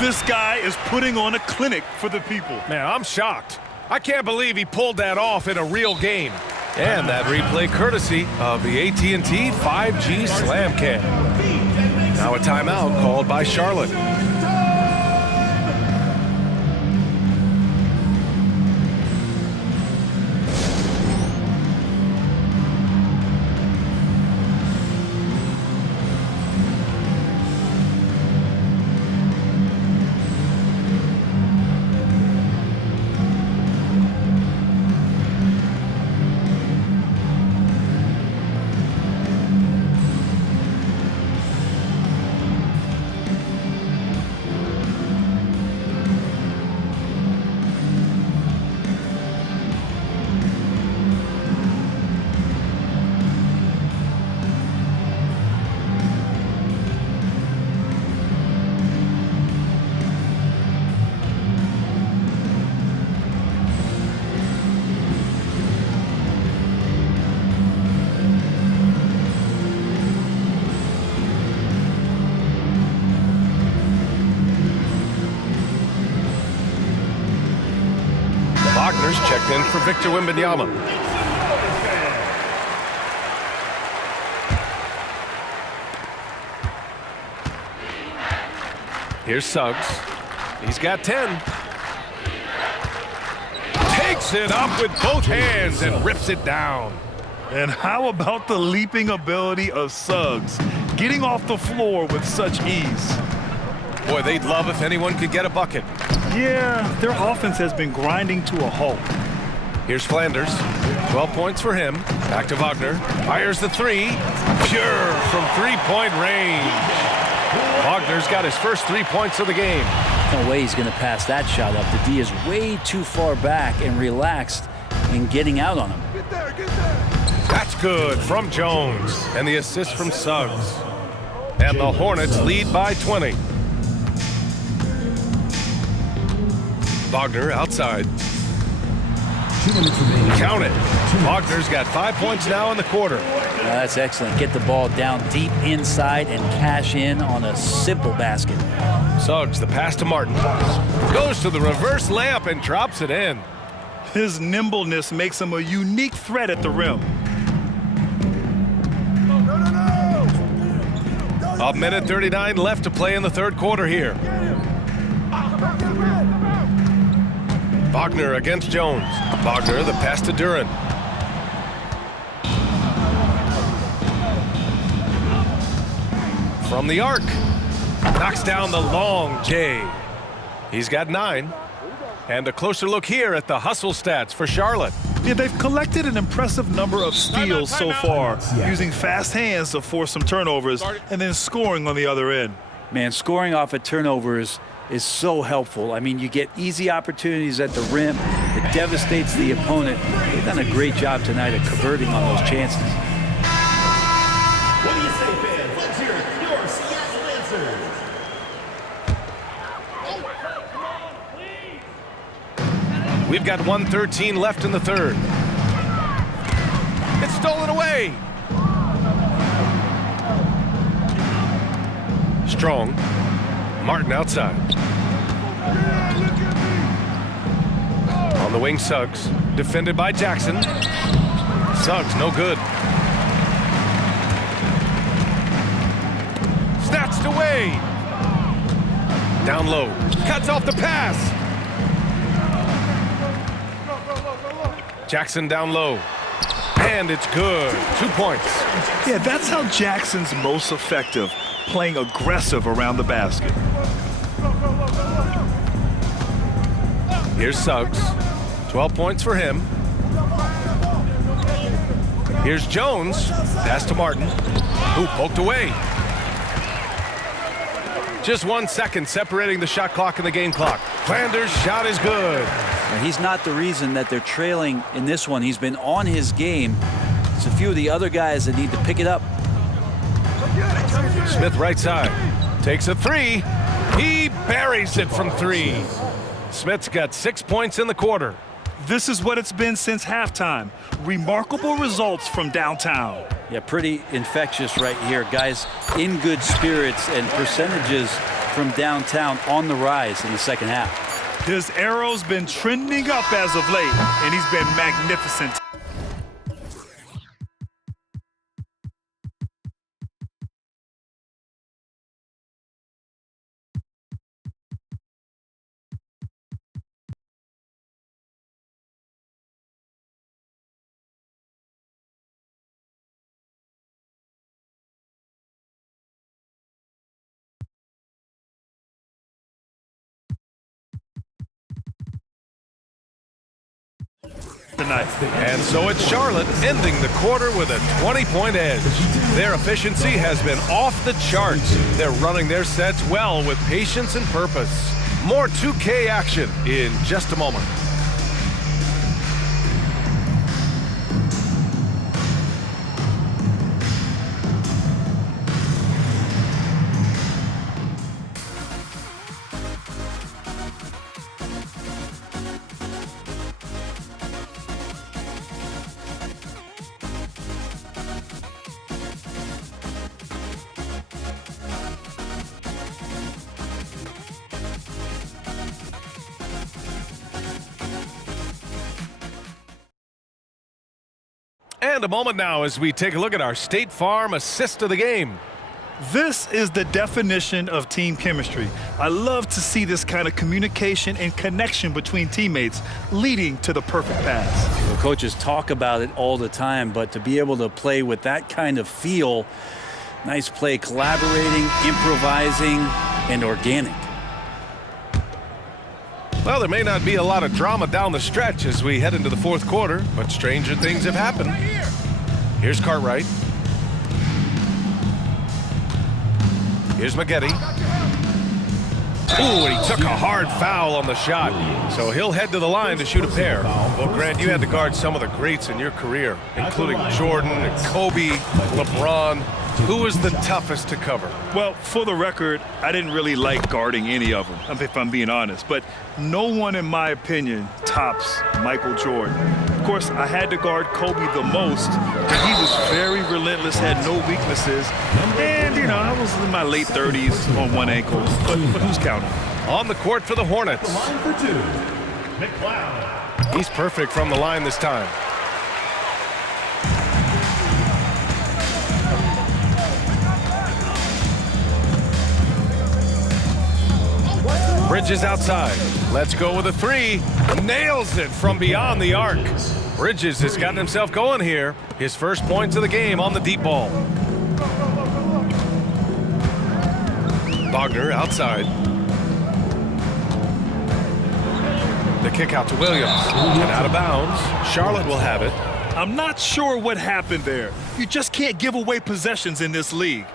This guy is putting on a clinic for the people. Man, I'm shocked. I can't believe he pulled that off in a real game. And that replay courtesy of the AT&T 5G Slam Cam. Now a timeout called by Charlotte. Checked in for Victor Wembanyama. Here's Suggs. He's got 10. Takes it up with both hands and rips it down. And how about the leaping ability of Suggs, getting off the floor with such ease? Boy, they'd love if anyone could get a bucket. Yeah, their offense has been grinding to a halt. Here's Flanders. 12 points for him. Back to Wagner. Fires the three. Pure from three-point range. Wagner's got his first 3 points of the game. No way he's going to pass that shot up. The D is way too far back and relaxed in getting out on him. Get there. That's good from Jones. And the assist from Suggs. And the Hornets lead by 20. Wagner outside. Count it. Wagner's got 5 points now in the quarter. That's excellent. Get the ball down deep inside and cash in on a simple basket. Suggs, the pass to Martin. Goes to the reverse layup and drops it in. His nimbleness makes him a unique threat at the rim. A minute 39 left to play in the third quarter here. Wagner against Jones. Wagner, the pass to Duran. From the arc. Knocks down the long J. He's got 9. And a closer look here at the hustle stats for Charlotte. Yeah, they've collected an impressive number of steals so far, using fast hands to force some turnovers and then scoring on the other end. Man, scoring off of turnovers is so helpful. I mean, you get easy opportunities at the rim. It devastates the opponent. They've done a great job tonight of converting on those chances. What do you say, fans? Let's hear it for your Seattle answers. We've got 1:13 left in the third. It's stolen away. Strong. Martin outside. On the wing, Suggs. Defended by Jackson. Suggs, no good. Snatched away. Down low. Cuts off the pass. Jackson down low. And it's good. 2 points. Yeah, that's how Jackson's most effective, playing aggressive around the basket. Here's Suggs. 12 points for him. Here's Jones. Pass to Martin, who poked away. Just 1 second separating the shot clock and the game clock. Flanders' shot is good. He's not the reason that they're trailing in this one. He's been on his game. It's a few of the other guys that need to pick it up. Smith right side. Takes a three. He buries it from 3. Smith's got 6 points in the quarter. This is what it's been since halftime. Remarkable results from downtown. Yeah, pretty infectious right here. Guys in good spirits, and percentages from downtown on the rise in the second half. His arrow's been trending up as of late, and he's been magnificent. Tonight. And so it's Charlotte ending the quarter with a 20-point edge. Their efficiency has been off the charts. They're running their sets well with patience and purpose. More 2K action in just a moment. And a moment now as we take a look at our State Farm assist of the game. This is the definition of team chemistry. I love to see this kind of communication and connection between teammates leading to the perfect pass. Well, coaches talk about it all the time, but to be able to play with that kind of feel, nice play, collaborating, improvising, and organic. Well, there may not be a lot of drama down the stretch as we head into the fourth quarter, but stranger things have happened. Here's Cartwright. Here's Maggette. Ooh, and he took a hard foul on the shot, so he'll head to the line to shoot a pair. Well, Grant, you had to guard some of the greats in your career, including Jordan, and Kobe, LeBron. Who was the toughest to cover? Well, for the record, I didn't really like guarding any of them, if I'm being honest. But no one, in my opinion, tops Michael Jordan. Of course, I had to guard Kobe the most, but he was very relentless, had no weaknesses. And, you know, I was in my late 30s on one ankle, but who's counting? On the court for the Hornets. Line for two, McLeod. He's perfect from the line this time. Bridges outside. Let's go with a three. Nails it from beyond the arc. Bridges has gotten himself going here. His first points of the game on the deep ball. Wagner outside. The kick out to Williams. And out of bounds. Charlotte will have it. I'm not sure what happened there. You just can't give away possessions in this league.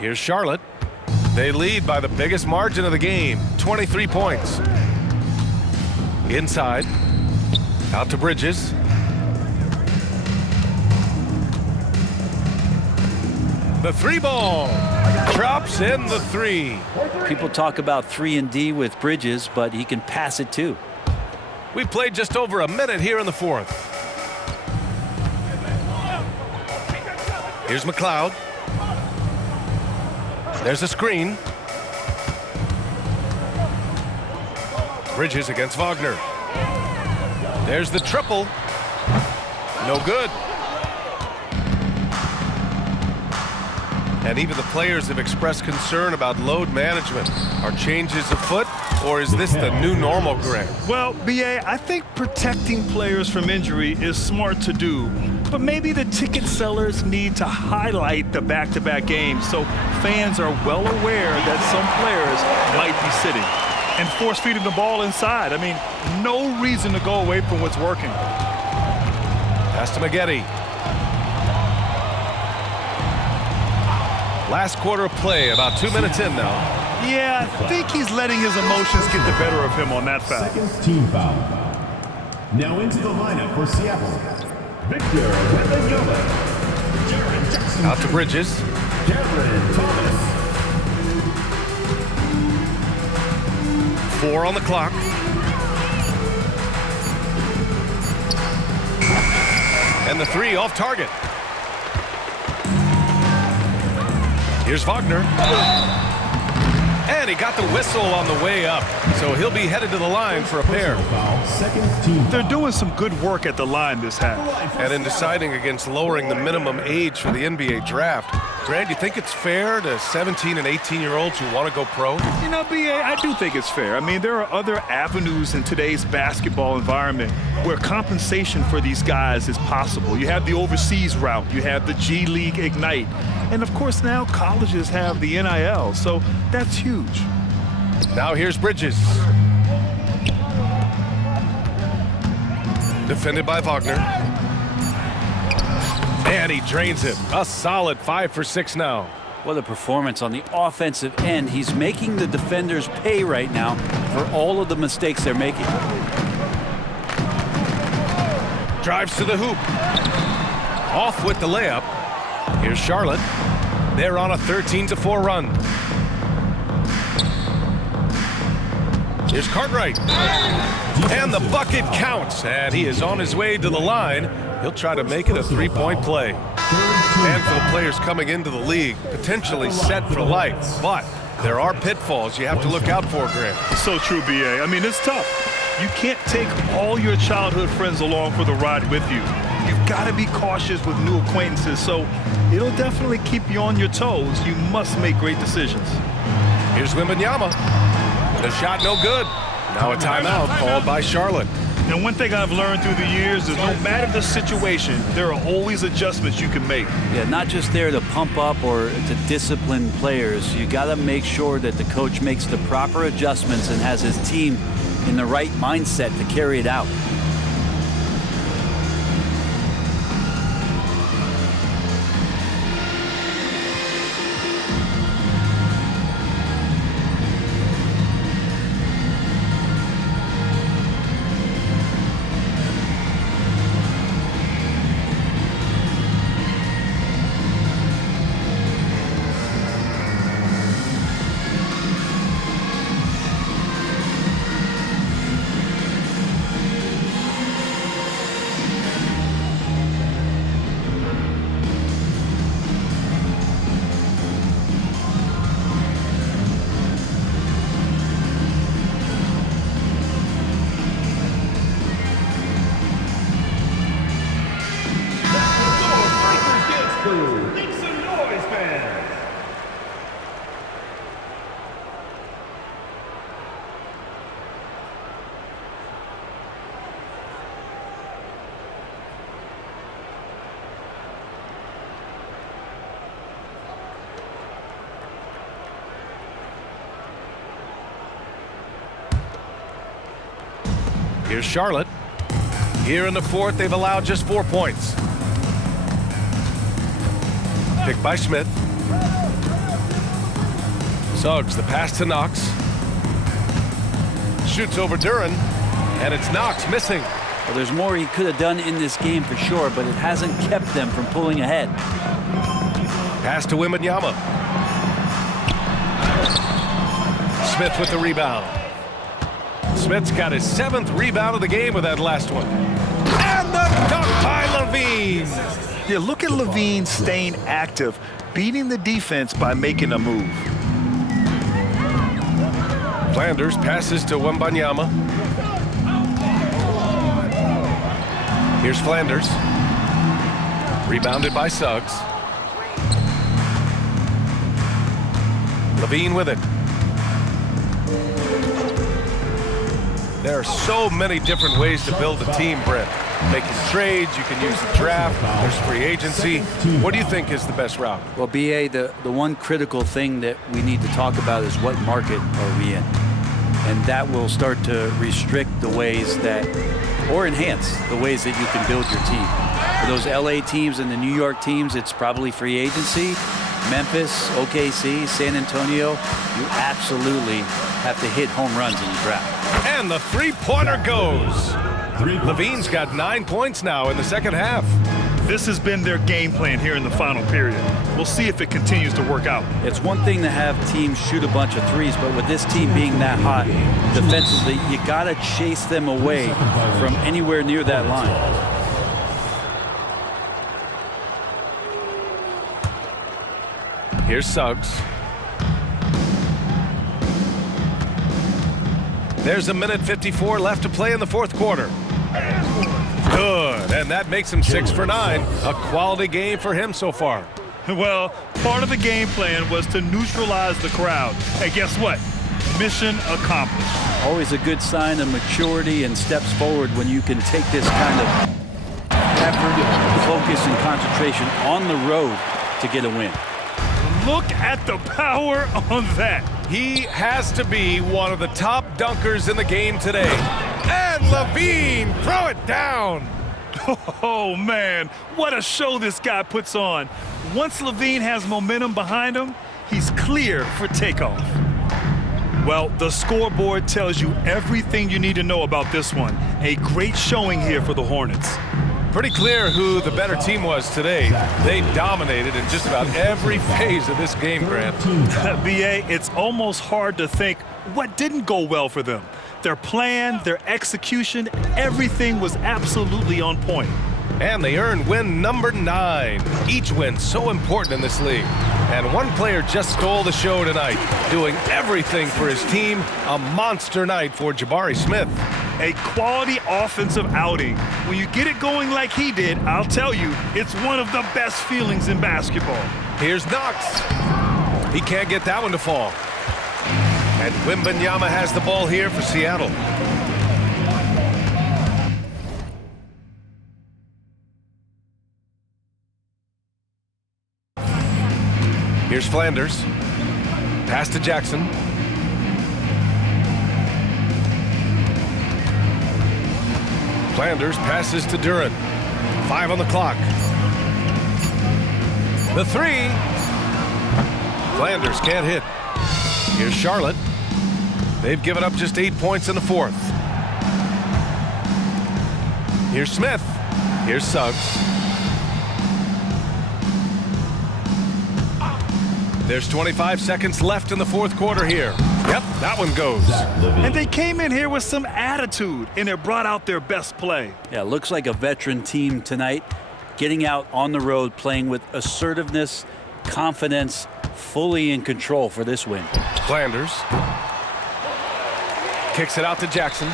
Here's Charlotte. They lead by the biggest margin of the game, 23 points. Inside. Out to Bridges. The three ball. Drops in the three. People talk about 3-and-D with Bridges, but he can pass it too. We've played just over a minute here in the fourth. Here's McLeod. There's a screen. Bridges against Wagner. There's the triple. No good. And even the players have expressed concern about load management. Are changes afoot, or is this the new normal, Grant? Well, B.A., I think protecting players from injury is smart to do. But maybe the ticket sellers need to highlight the back-to-back games so fans are well aware that some players might be sitting and force feeding the ball inside. I mean, no reason to go away from what's working. Pass to Maggette. Last quarter of play, about 2 minutes in now. Yeah, I think he's letting his emotions get the better of him on that foul. Second team foul. Now into the lineup for Seattle. Victor Wembanyama. Jaren Jackson. Out to Bridges. Cameron Thomas. 4 on the clock. And the three off target. Here's Wagner. And he got the whistle on the way up. So he'll be headed to the line for a pair. Foul, second team. They're doing some good work at the line this half. And in deciding against lowering the minimum age for the NBA draft, Grant, you think it's fair to 17 and 18-year-olds who want to go pro? You know, BA, I do think it's fair. I mean, there are other avenues in today's basketball environment where compensation for these guys is possible. You have the overseas route. You have the G League Ignite. And, of course, now colleges have the NIL, so that's huge. Now here's Bridges. Defended by Wagner. And he drains him. A solid 5 for 6 now. What a performance on the offensive end. He's making the defenders pay right now for all of the mistakes they're making. Drives to the hoop. Off with the layup. Here's Charlotte. They're on a 13-4 run. Here's Cartwright. And the bucket counts. And he is on his way to the line. He'll try to make it a three-point play. And for the players coming into the league, potentially set for life. But there are pitfalls you have to look out for, Grant. So true, BA. I mean, it's tough. You can't take all your childhood friends along for the ride with you. You've got to be cautious with new acquaintances, so it'll definitely keep you on your toes. You must make great decisions. Here's Wembanyama. The shot no good. Now a timeout called by Charlotte. And one thing I've learned through the years is no matter the situation, there are always adjustments you can make. Yeah, not just there to pump up or to discipline players. You got to make sure that the coach makes the proper adjustments and has his team in the right mindset to carry it out. Here's Charlotte. Here in the fourth, they've allowed just 4 points. Picked by Smith. Suggs, the pass to Knox. Shoots over Duran, and it's Knox missing. Well, there's more he could have done in this game for sure, but it hasn't kept them from pulling ahead. Pass to Wembanyama. Smith with the rebound. Smith's got his 7th rebound of the game with that last one. And the dunk by Levine. Yeah, look at Levine staying active, beating the defense by making a move. Flanders passes to Wembanyama. Here's Flanders. Rebounded by Suggs. Levine with it. There are so many different ways to build a team, Brent. Making trades, you can use the draft, there's free agency. What do you think is the best route? Well, BA, the one critical thing that we need to talk about is what market are we in? And that will start to restrict the ways that, or enhance the ways that you can build your team. For those LA teams and the New York teams, it's probably free agency. Memphis, OKC, San Antonio, you absolutely have to hit home runs in the draft. And the three-pointer goes. Levine's got 9 points now in the second half. This has been their game plan here in the final period. We'll see if it continues to work out. It's one thing to have teams shoot a bunch of threes, but with this team being that hot defensively, you got to chase them away from anywhere near that line. Here's Suggs. There's 1:54 left to play in the fourth quarter. Good, and that makes him 6 for 9. A quality game for him so far. Well, part of the game plan was to neutralize the crowd. Hey, guess what? Mission accomplished. Always a good sign of maturity and steps forward when you can take this kind of effort, focus, and concentration on the road to get a win. Look at the power on that. He has to be one of the top dunkers in the game today. And Levine, throw it down. Oh, man, what a show this guy puts on. Once Levine has momentum behind him, he's clear for takeoff. Well, the scoreboard tells you everything you need to know about this one. A great showing here for the Hornets. Pretty clear who the better team was today. They dominated in just about every phase of this game, Grant. B.A., it's almost hard to think what didn't go well for them. Their plan, their execution, everything was absolutely on point. And they earned win number 9. Each win so important in this league. And one player just stole the show tonight, doing everything for his team. A monster night for Jabari Smith. A quality offensive outing. When you get it going like he did, I'll tell you, it's one of the best feelings in basketball. Here's Knox. He can't get that one to fall. And Wembanyama has the ball here for Seattle. Here's Flanders. Pass to Jackson. Flanders passes to Duran. 5 on the clock. The 3. Flanders can't hit. Here's Charlotte. They've given up just 8 points in the fourth. Here's Smith. Here's Suggs. There's 25 seconds left in the fourth quarter here. Yep, that one goes. And they came in here with some attitude, and it brought out their best play. Yeah, looks like a veteran team tonight, getting out on the road, playing with assertiveness, confidence, fully in control for this win. Flanders kicks it out to Jackson.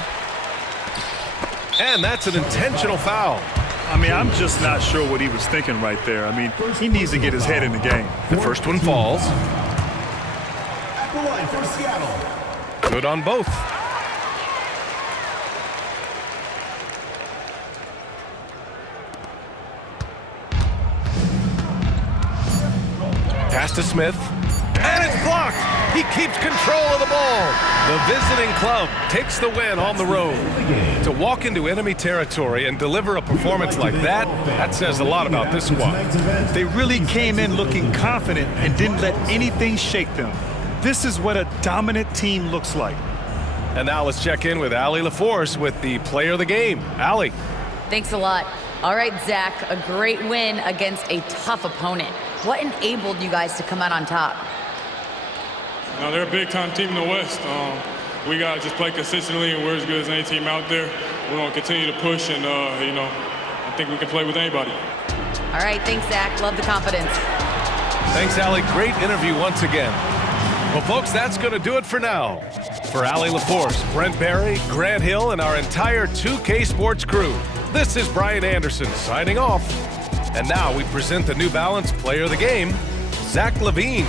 And that's an intentional foul. I mean, I'm just not sure what he was thinking right there. I mean, he needs to get his head in the game. The first one falls. At the line for Seattle. Good on both. Pass to Smith. And it's blocked. He keeps control of the ball. The visiting club takes the win on the road. To walk into enemy territory and deliver a performance like that says a lot about this squad. They really came in looking confident and didn't let anything shake them. This is what a dominant team looks like. And now let's check in with Allie LaForce with the player of the game. Allie. Thanks a lot. All right, Zach, a great win against a tough opponent. What enabled you guys to come out on top? Now, they're a big-time team in the West. We got to just play consistently, and we're as good as any team out there. We're going to continue to push, and, I think we can play with anybody. All right, thanks, Zach. Love the confidence. Thanks, Allie. Great interview once again. Well, folks, that's going to do it for now. For Allie LaForce, Brent Barry, Grant Hill, and our entire 2K Sports crew, this is Brian Anderson signing off. And now we present the New Balance Player of the Game, Zach LaVine.